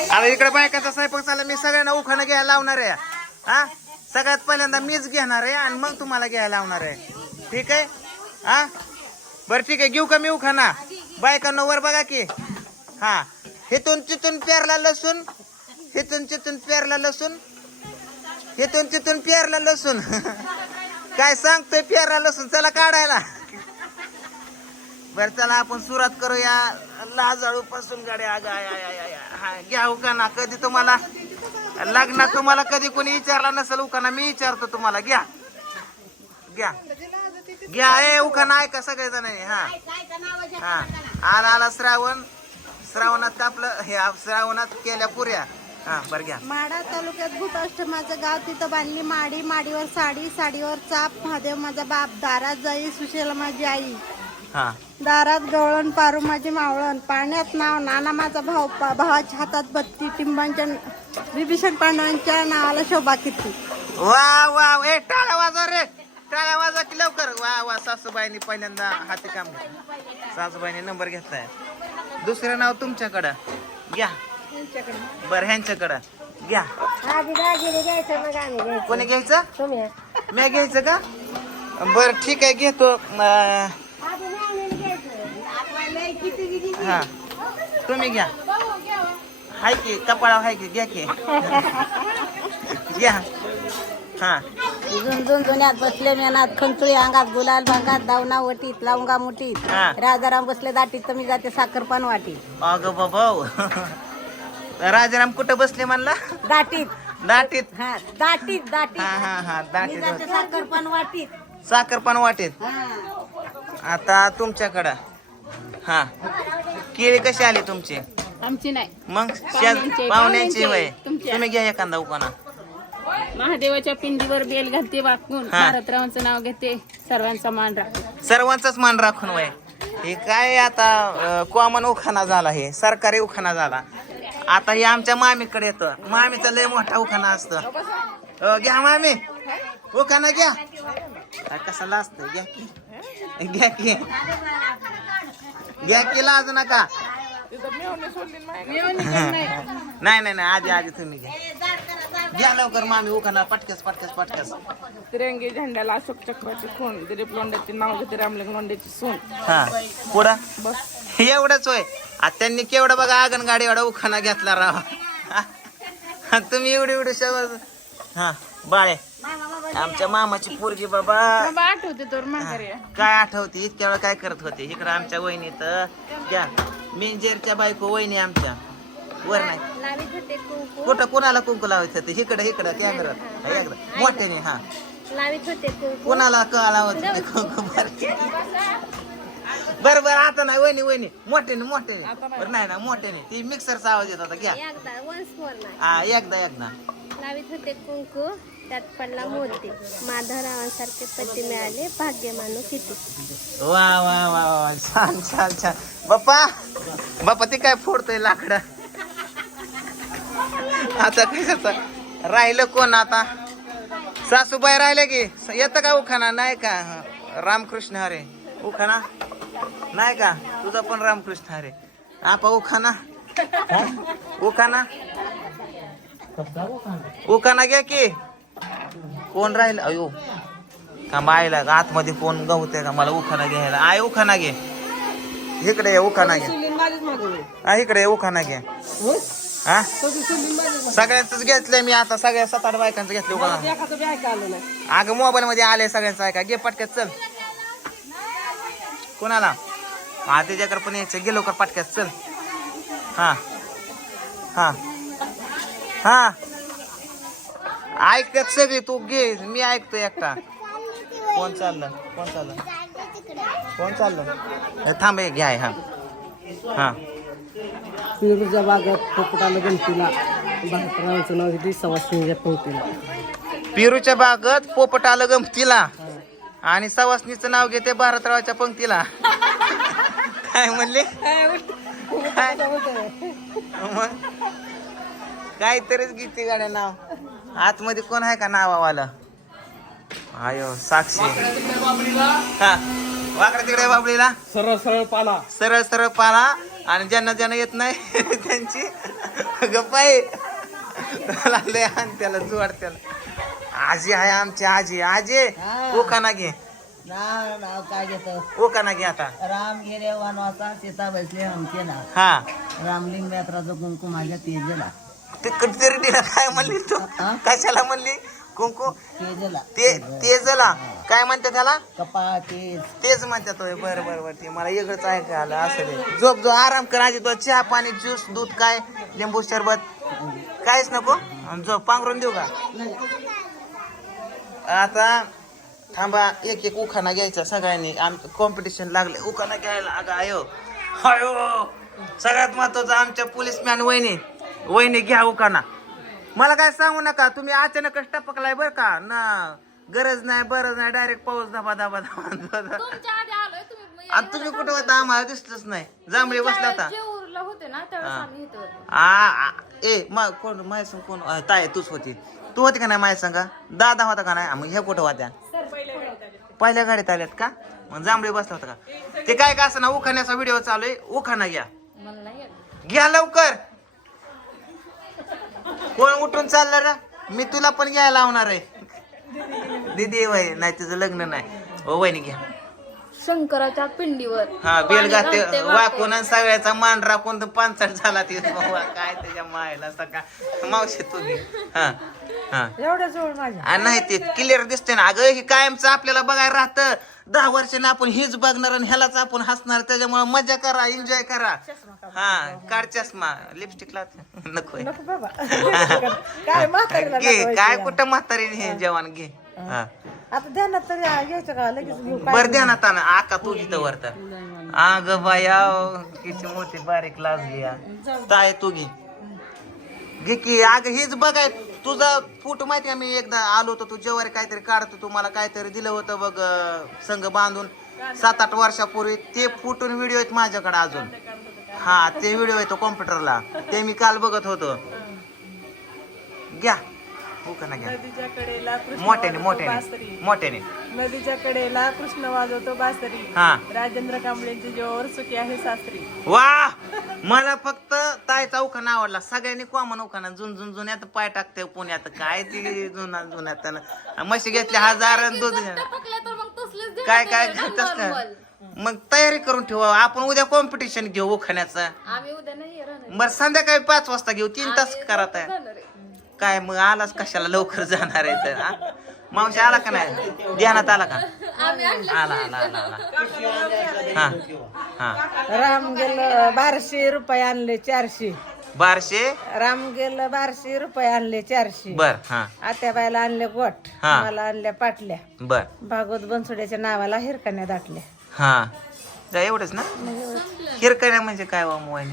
आता इकडे बायकाचा स्वयंपाक चालला मी सगळ्यांना उखाणं घ्यायला लावणार आहे. हा? सगळ्यात पहिल्यांदा मीच घेणार आहे आणि मग तुम्हाला घ्यायला लावणार आहे. ठीक आहे? हा? बरं ठीक आहे घेऊ का मी उखाणा? बायकांना वर बघा की. हा. हेतून चितून पेरला लसूण हेतून चितून पेरला लसूण हेतून चितून पेरला लसूण. काय सांगतोय पेरला लसूण? चला काढायला. बर चला आपण सुरुवात करूया. लाजाळू पासून गाड्या आग आय या आय आय हा घ्या उकाना कधी तुम्हाला? लग्नात तुम्हाला कधी कोणी विचारला नसेल उकाना मी विचारतो तुम्हाला. घ्या. घ्या. घ्या ए उखाना ऐका सगळेजण हा हा. आला आला श्रावण. श्रावणात आपलं हे आप- श्रावणात केल्या पुऱ्या. हा बरं घ्या. माडा तालुक्यात भूताष्टमाचं गाव तिथं बांधली माडी. माडीवर साडी साडीवर चाप. महादेव माझा बाप दारात जाई सुशेला माझी आई. हा. दारात गवळण पारू माझी मावळण पाण्यात नाव नाना माझा भाऊ पा- भावाच्या हातात बत्ती टिंबांच्या विभीषण पांडवांच्या नावाला शोभा किती वा वा ए टाळ्या वाजवा रे. टाळ्या वाजवा की लवकर. वा वा सासूबाईंनी पहिल्यांदा हाती काम घेतलं सासूबाईंनी नंबर घेतलाय. दुसरं नाव तुमच्याकडं. घ्या. बर ह्यांच्याकडं. घ्या. कोणी घ्यायचं? मी घ्यायचं का? बर ठीक आहे घेतो. अं, हा. तुम्ही घ्या. हाय की कपाळा हाय की घ्या की. घ्या. हा. झुंझुन जुन्यात बसले मेनात खंचुळी अंगात गुलाल भांगात दावना वटीत लावंगा मुठीत. हा. राजाराम बसले दाटीत तर मी जाते साखरपान वाटीत. अगं बाबाऊ राजाराम कुठं बसले म्हणला? दाटीत. दाटीत. हा दाटीत दाटीत. हा हा हा मी दाटीत जाते साखरपान वाटीत. साखर पण वाटेत. हा. आता तुमच्याकडं. हा. केळी कशी आली तुमची? आमची नाही. मग शेज पाहुण्यांची, पाहुण्याची पाहुण्यांची, वय. तुमच्या. तुम्ही घ्या एखादा उकाना महादेवाच्या पिंडीवर बेल घालते वाकून. हा. भारतरावांचं नाव घेते सर्वांचा मान राखते सर्वांचाच मान राखून वय. हे काय आता कॉमन उखाणा झाला हे. सरकारी उखाणा झाला. आता हे आमच्या मामीकडे येतं. मामीचा लय मोठा उखाणा असतो. अ, घ्या मामी. उखाणा घ्या. काय कसा असतं? घ्या की. घ्या की. घ्या की लाज नका. नाही नाही नाही आधी आधी तुम्ही घ्या. घ्या लवकर मामी उखाणा पटकस पटकस पटकस. तिरंगी झेंड्याला अशोक चक्राची खून दिलीप लोंड्याचे नाव घेते रामलिंग लोंड्याची सून. हा पुढं? एवढंच होय. आता त्यांनी केवढं बघा आगनगाडी एवढा उखाणा घेतला राव. हा, तुम्ही एवढी एवढी शब्द हा बाळे. आमच्या मामाची पोरगी बाबा. बाबा आठवते तर काय आठवते? इतक्या वेळ काय करत होते? इकडं आमच्या वहिनीत घ्या मिंजेरच्या बायको वहिनी आमच्या. वर नाही. कुठं कुणाला कुंकू लावायचं होते इकडं इकडं एकदा मोठ्याने हा लावित होते कुंकू कोणाला का लावत होते कुंकू बर बर आता नाही. वहिनी वहिनी. मोठ्याने मोठ्याने. बरं नाही ना मोठ्याने. ती मिक्सरचा आवाज येत होता. घ्या. एकदा वन्स मोर नाही. हा एकदा एकदा. लावित होते कुंकू. त्यात पडला मोती. माधवरावांसारखे पती मिळाले भाग्य मानू किती. वा वा वा वा. छान छान छान. बाप्पा बाप्पा ते काय फोडतोय लाकडं? आता काय राहिलं कोण आता? सासूबाई राहिले की? येतं का उखाना नाही का? रामकृष्ण हरे. उखाना नाही का? तुझा पण रामकृष्ण हरे. आपा उखाना उखाना उखाना घ्या की. कोण राहिलं? अयो. थांबा आईला आतमध्ये कोण गवते का? मला उखाना घ्यायला. आय उखाना घे. इकडे ये उखाना घे. हा इकडे उखाना घे. हा? सगळ्यांच घेतलंय मी आता. सगळ्या सात आठ बायकांचं घेतलं उखाना अगं मोबाईल मध्ये आले सगळ्यांचं ऐका. घे पटक्यात चल. कोणाला? हा त्याच्याकडे पण यायचं. गे लवकर पटक्यात चल. हा. हा. हा. ऐकत सगळी तू घे. मी ऐकतो एकटा. कोण चाललं? कोण चाललं? कोण चाललं? थांब घ्या हे, हा. पिरूच्या बागात पोपटाला गणतीला भारतरावांचं नाव घेते सवासणीच्या पंक्तीला पेरूच्या बागत पोपट आलं गमतीला. आणि सवासनीचं नाव घेते भारतरावाच्या पंक्तीला. काय म्हणले? काय? मग? काहीतरीच गीते गाड्या नाव. आतमध्ये कोण आहे का नावावाला? आयो साक्षी. हा. वाकडे तिकडे बाबळीला. सरळ सरळ पाला. सरळ सरळ पाला. आणि ज्यांना ज्यांना येत नाही त्यांची गप्पाई. त्याला लय आणि त्याला जोड त्याला. आजी आहे आमची आजी. आजी ओकाना घे. नाव नाव काय घेतं? ओकाना घे आता. राम गेले वनवासा सीता बसले हमके ना हा. रामलिंग यात्राचं कुंकुम माझ्या तेजला. ते कधीतरी तिला काय म्हणली तू? कशाला म्हणली? कुंकू? तेजला. ते तेजला. काय म्हणते त्याला? कपा तेज. तेच म्हणतात होय बरं बरं बरं. ते मला वेगळंच ऐकायला आलं असं ते झोप जो आराम कर आजी तो. चहा पाणी ज्यूस दूध काय? लिंबू सरबत काहीच नको? आणि झोप. पांघरून देऊ का? आता थांबा. एक एक उखाणा घ्यायचा सगळ्यांनी. आम कॉम्पिटिशन लागले. उखाणा घ्यायला. अगं आयो. आयो. सगळ्यात महत्वाचं आमच्या पोलीस मॅन वहिनी. वहिनी घ्या उखाणा मला काय सांगू नका तुम्ही अचानकच टपकलाय बरं का? ना गरज नाही बरं नाही डायरेक्ट पाऊस धाबा धाबा धाबा धाबा. तुमच्या आधी आलोय तुम्ही आणि तुम्ही कुठं होता? आम्हाला दिसलंच नाही. जांभळी बसला होता. जेऊरला होते ना त्यावेळेस हा. आम्ही इथं होतो. आ आ, ए कोण माझ्या संग कोण अ, ताय तूच होती. तू होती का नाही माझ्या संग? दादा होता का नाही? आ, मग ह्या कुठं होत्या? पहिल्या गाडीत आल्यात का? मग जांभळी बसला होता का? ते काय का असं ना उखाण्याचा व्हिडिओ चालू आहे? उखाणा घ्या. मला नाही येत. घ्या लवकर. कोण उठून चाललं रा? मी तुला पण घ्यायला लावणार आहे. दिदी वय नाही तुझं लग्न नाही. हो वहिनी घ्या. शंकराच्या पिंडीवर. हा बेल घाते वाकून आणि सगळ्याचा मान राखून तर पानसट झाला ते काय त्याच्या मायला सका मावशी तू घे. हा हा. एवढ्या जवळ माझ्या. नाही ते क्लिअर दिसते ना. अगं हे कायमचं आपल्याला बघायला राहतं. दहा वर्षाने आपण हेच बघणार आणि ह्यालाच आपण हसणार. त्याच्यामुळे मजा करा एन्जॉय करा. हा काढ चष्मा. लिपस्टिक लाव. नको. नको बाबा. काय. कुठं म्हातारी हे जेवण घे. हा. आता ध्यानात तरी घ्यायचं का? लगेच घेऊ. काय बर द्या ना ताना आका तू इथं वरत. अग बाया किती मोठी बारीक लाजली या. ताय तू घे. घे की अग हेच बघाय तुझा फोटो माहिती आहे मी एकदा आलो होतो तू जेवारी काहीतरी काढतो तू मला काहीतरी दिलं होतं बघ अं, संघ बांधून. सात आठ वर्षापूर्वी ते फोटो व्हिडिओ आहेत माझ्याकडे अजून. हा ते व्हिडिओ आहे तो कॉम्प्युटरला ते मी काल बघत होतो. घ्या. हो का नदीच्या कडेला कृष्ण मोठ्याने वाजवतो मोठ्याने बासरी. मोठ्याने. नदीच्या कडेला कृष्ण वाजवतो बासरी. हा. राजेंद्र कांबळेंच्या जीवावर सुखी आहे सासरी. वा! मला फक्त तायचा उखाणा आवडला. सगळ्यांनी कॉमन उखाणा जुन जुन जुन्यात पाय टाकते पुण्यात. काय ती जुना जुन्यात त्यानं म्हशी घेतले हजार आणि दूध तर मग तसलेच काय काय normal. मग तयारी करून ठेवा. आपण उद्या कॉम्पिटिशन घेऊ उखाण्याचं. आम्ही उद्या नाही राहणार बरं संध्याकाळी पाच वाजता घेऊ. तीन तास जाणार आहे. काय मग आलाच कशाला लवकर जाणार आहे तर हा? मावशी आला का नाही? ध्यानात आला का? आला आला आला आला. हा हा. राम गेलं बाराशे रुपये आणले चारशे. बारशे? राम गेलं बाराशे रुपये आणले चारशे. बर हा. आत्याबाईला आणले गोट हा. मला आणल्या पाटल्या. बर. भागवत बनसोड्याच्या नावाला हिरकण्या दाटल्या. हा. जा एवढंच ना? हिरकण्या म्हणजे काय वा मोबाईल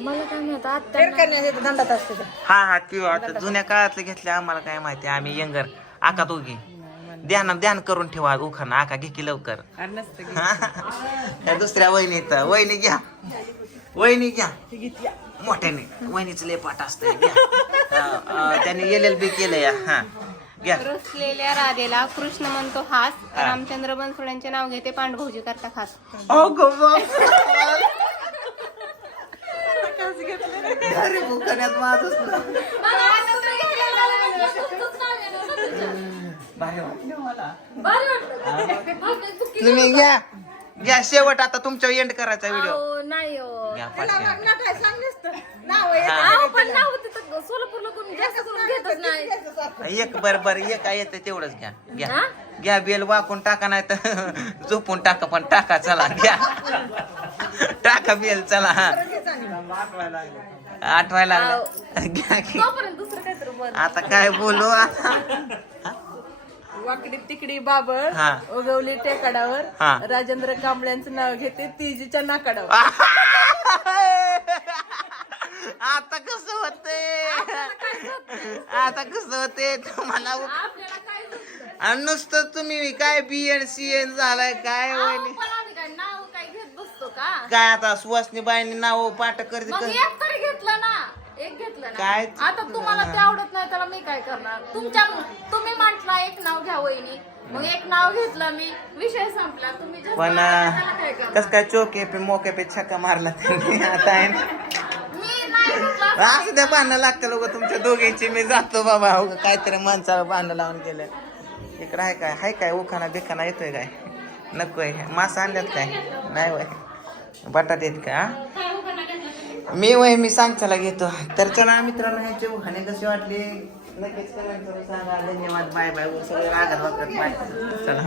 मला काय माहीत आता हिरकण्या तिथं दंडात असते ते. हा हा ती आता जुन्या काळातले घेतले आम्हाला काय माहिती आम्ही यंगर आका तू घे ध्यान ध्यान करून ठेवा उखाना आका घे की लवकर. आणि नसतं की. त्या दुसऱ्या वहिनीत वहिनी घ्या. वहिनी घ्या. मोठ्याने. वहिनीचं लय पाठ असतंय घ्या. हा, अं, त्यांनी एल एल बी केलं या हा. घ्या. रुसलेल्या राधेला कृष्ण म्हणतो हास रामचंद्र बनसोड्यांचे नाव घेते पांडुभाऊजी करता खास. ओ अरे बुकाण्यात माझच भारी वाटलं. मला तुम्ही घ्या. घ्या शेवट आता तुमच्या एंड करायचा व्हिडिओ नाही हो. घ्या पाठ्या नटाय सांग नुसतं. नाव आहे. अहो, पण नाव तिथं सोलापूरला कोणी जास्त करून घेतच नाही. एक बर बर एक काय येतं तेवढंच घ्या. घ्या. हा? घ्या बेल वाकून टाका नाही तर झोपून टाका पण टाका चला घ्या. टाका बेल चला हा. लागलं. दुसरं काहीतरी बरं आता काय बोलू? वाकडी तिकडी बाबळ हा. उगवली टेकाडावर हा. राजेंद्र कांबळ्यांचं नाव घेते तिजीच्या नाकाडावर. आता कसं होते आता कसं होते तुम्हाला उ- आपल्याला काय नसतं. आणि नुसतं तुम्ही काय बी एन सी एन झालाय काय वहिनी? का? काय आता सुवासनी बाईंनी नाव पाठ करते मग क- एक तरी घेतलं ना एक घेतलं ना. काय? आता तुम्हाला ते आवडत नाही त्याला मी काय करणार? तुमच्या तुम्ही म्हंटला एक नाव घ्या वहिनी. मग एक नाव घेतलं मी विषय संपला. तुम्ही जास्त पण त्याला काय करणार? कस काय चोके पे मोके पे छक्का मारला त्यांनी? आता आहे ना. मी नाही म्हटलं. असं त्या लागतं लोक. तुमच्या दोघींची मी जातो बाबा. हो काहीतरी माणसाला भांडणं लावून गेलं. इकडं आहे काय? हाय काय? उखाना बिखाना येतोय काय? नकोय मासा आणल्यात काय? नाही वय बटाटे आहेत का? मी वय मी सांगच्याला घेतो. तर चला मित्रांनो ह्याचे उखाणे कसे वाटले? नक्कीच कमेंट करून सांगा. धन्यवाद बाय बाय. सगळे रागात वागतात बाय. चला.